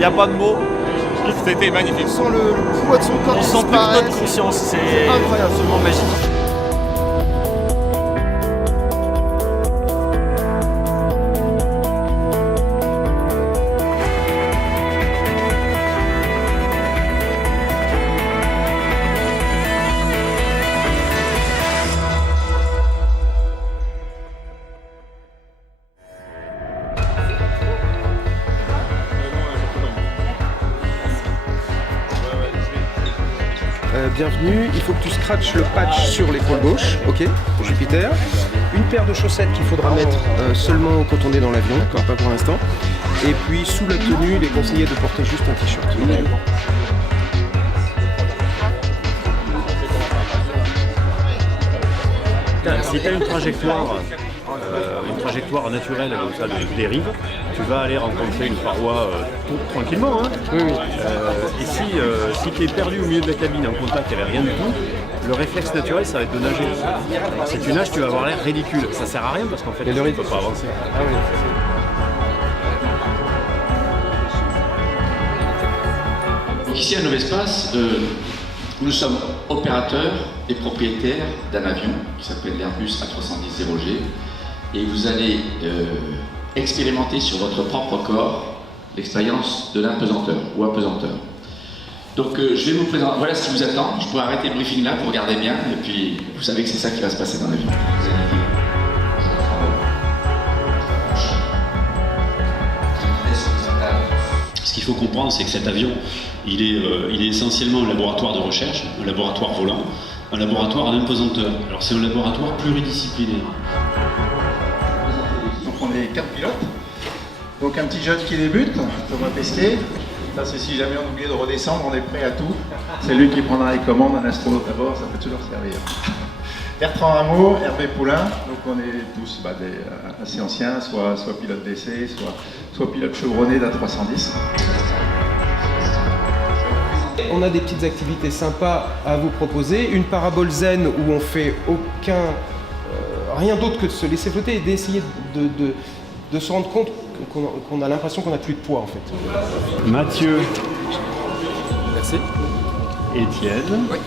n'y a pas de mots. C'était magnifique. On sent le poids de son corps. On sent plus que notre conscience, c'est incroyable, absolument magique. Bienvenue, il faut que tu scratches le patch sur l'épaule gauche, ok, pour Jupiter. Une paire de chaussettes qu'il faudra mettre seulement quand on est dans l'avion, pas pour l'instant. Et puis sous la tenue, il est conseillé de porter juste un t-shirt. Si tu as une trajectoire naturelle comme ça des rives, tu vas aller rencontrer une paroi tranquillement. Hein. Oui. Et si tu es perdu au milieu de la cabine en contact avec rien du tout, le réflexe naturel ça va être de nager. Alors, si tu nages, tu vas avoir l'air ridicule. Ça sert à rien parce qu'en fait, tu ne peux pas avancer. Ah oui. Donc ici à Novespace, nous sommes opérateurs et propriétaires d'un avion qui s'appelle l'Airbus A310-0G et vous allez expérimenter sur votre propre corps l'expérience de l'impesanteur ou apesanteur. Donc je vais vous présenter, voilà ce qui vous attend, je pourrais arrêter le briefing là, vous regardez bien et puis vous savez que c'est ça qui va se passer dans l'avion. Ce qu'il faut comprendre, c'est que cet avion, il est essentiellement un laboratoire de recherche, un laboratoire volant, un laboratoire en impesanteur. Alors c'est un laboratoire pluridisciplinaire. Donc on est 4 pilotes. Donc un petit jeune qui débute, Thomas Pesquet. Ça c'est si jamais on oublie de redescendre, on est prêt à tout. C'est lui qui prendra les commandes, un astronaute à bord, ça peut toujours servir. Bertrand Rameau, Hervé Poulain, donc on est tous assez anciens, soit pilotes d'essai, soit pilotes chevronnés d'A310. On a des petites activités sympas à vous proposer. Une parabole zen où on fait rien d'autre que de se laisser flotter et d'essayer de se rendre compte qu'on a l'impression qu'on n'a plus de poids en fait. Mathieu. Merci. Étienne. Oui.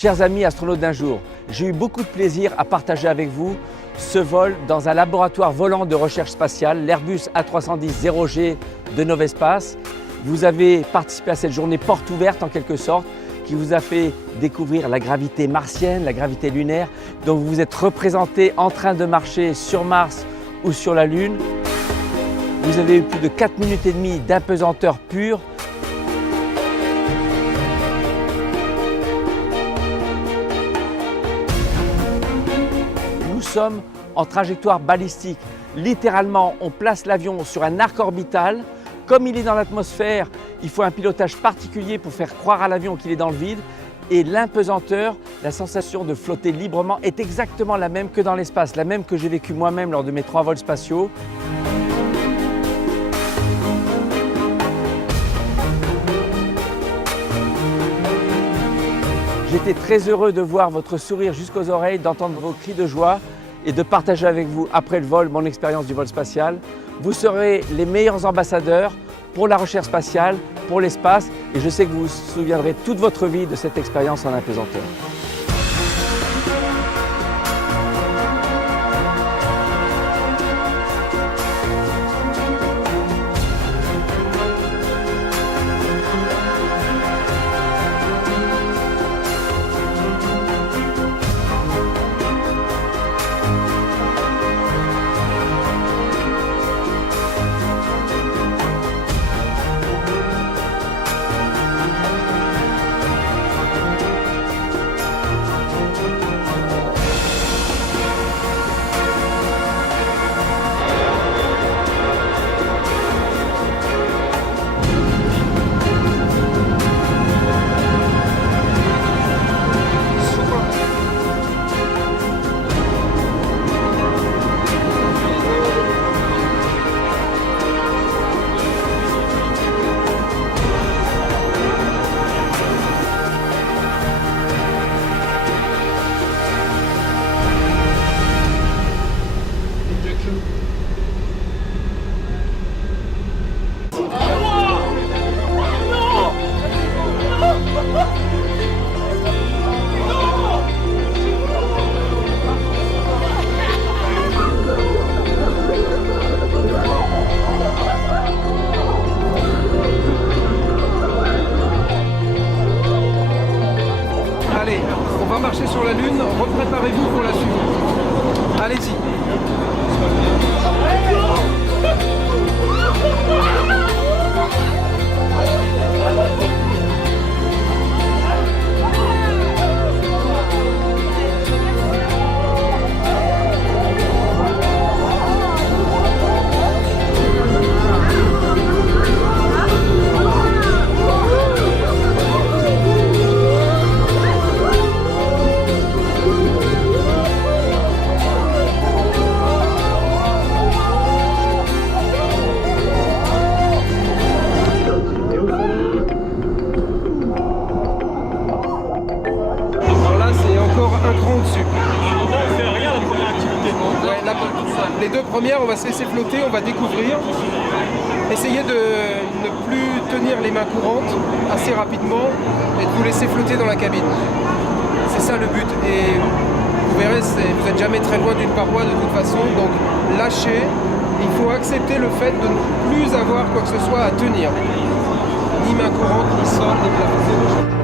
Chers amis astronautes d'un jour, j'ai eu beaucoup de plaisir à partager avec vous ce vol dans un laboratoire volant de recherche spatiale, l'Airbus A310-0G de Novespace. Vous avez participé à cette journée porte ouverte en quelque sorte, qui vous a fait découvrir la gravité martienne, la gravité lunaire. Donc vous vous êtes représenté en train de marcher sur Mars ou sur la Lune. Vous avez eu plus de 4 minutes et demie d'apesanteur pure. Nous sommes en trajectoire balistique. Littéralement, on place l'avion sur un arc orbital. Comme il est dans l'atmosphère, il faut un pilotage particulier pour faire croire à l'avion qu'il est dans le vide. Et l'impesanteur, la sensation de flotter librement est exactement la même que dans l'espace, la même que j'ai vécue moi-même lors de mes 3 vols spatiaux. J'étais très heureux de voir votre sourire jusqu'aux oreilles, d'entendre vos cris de joie et de partager avec vous, après le vol, mon expérience du vol spatial. Vous serez les meilleurs ambassadeurs pour la recherche spatiale, pour l'espace, et je sais que vous vous souviendrez toute votre vie de cette expérience en apesanteur. préparez-vous pour la suivante. Allez-y. Les deux premières, on va se laisser flotter, on va découvrir. Essayez de ne plus tenir les mains courantes assez rapidement et de vous laisser flotter dans la cabine. C'est ça le but. Et vous verrez, vous n'êtes jamais très loin d'une paroi de toute façon, donc lâchez. Il faut accepter le fait de ne plus avoir quoi que ce soit à tenir. Ni main courante, ni sol, ni plafond.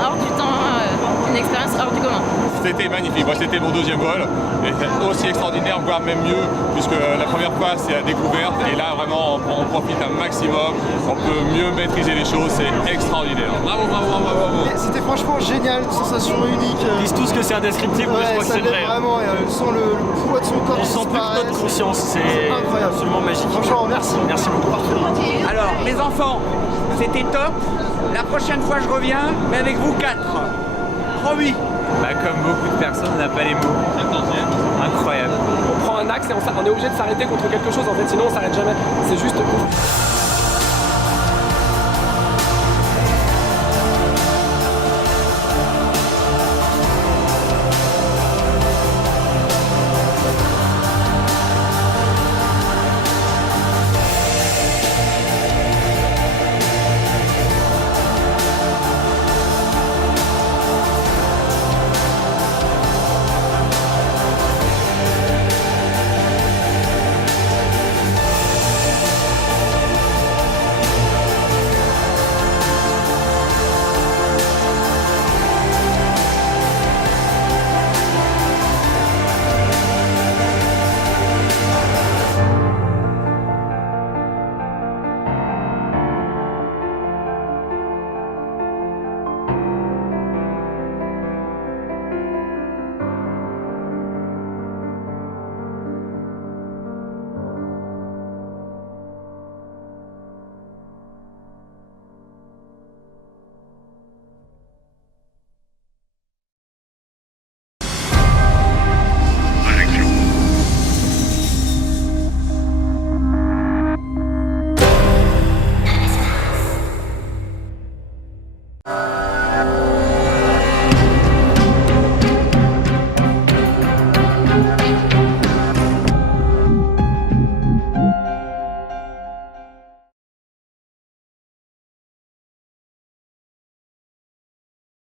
hors du temps, une expérience hors du commun. C'était magnifique, moi c'était mon deuxième vol, et aussi extraordinaire, voire même mieux, puisque la première fois c'est la découverte, et là vraiment on profite un maximum, on peut mieux maîtriser les choses, c'est extraordinaire. Bravo, bravo, bravo, bravo. C'était franchement génial, une sensation unique. Ils disent tous que c'est indescriptible, mais je crois que c'est vrai. Vraiment, on sent le poids de son corps. On sent plus que notre conscience, c'est incroyable, absolument magique. Franchement, merci. Merci beaucoup. Alors, mes enfants, c'était top. La prochaine fois, je reviens, mais avec vous 4. Promis. Bah, comme beaucoup de personnes, on n'a pas les mots. Incroyable. On prend un axe et on est obligé de s'arrêter contre quelque chose, en fait, sinon on s'arrête jamais. C'est juste ouf.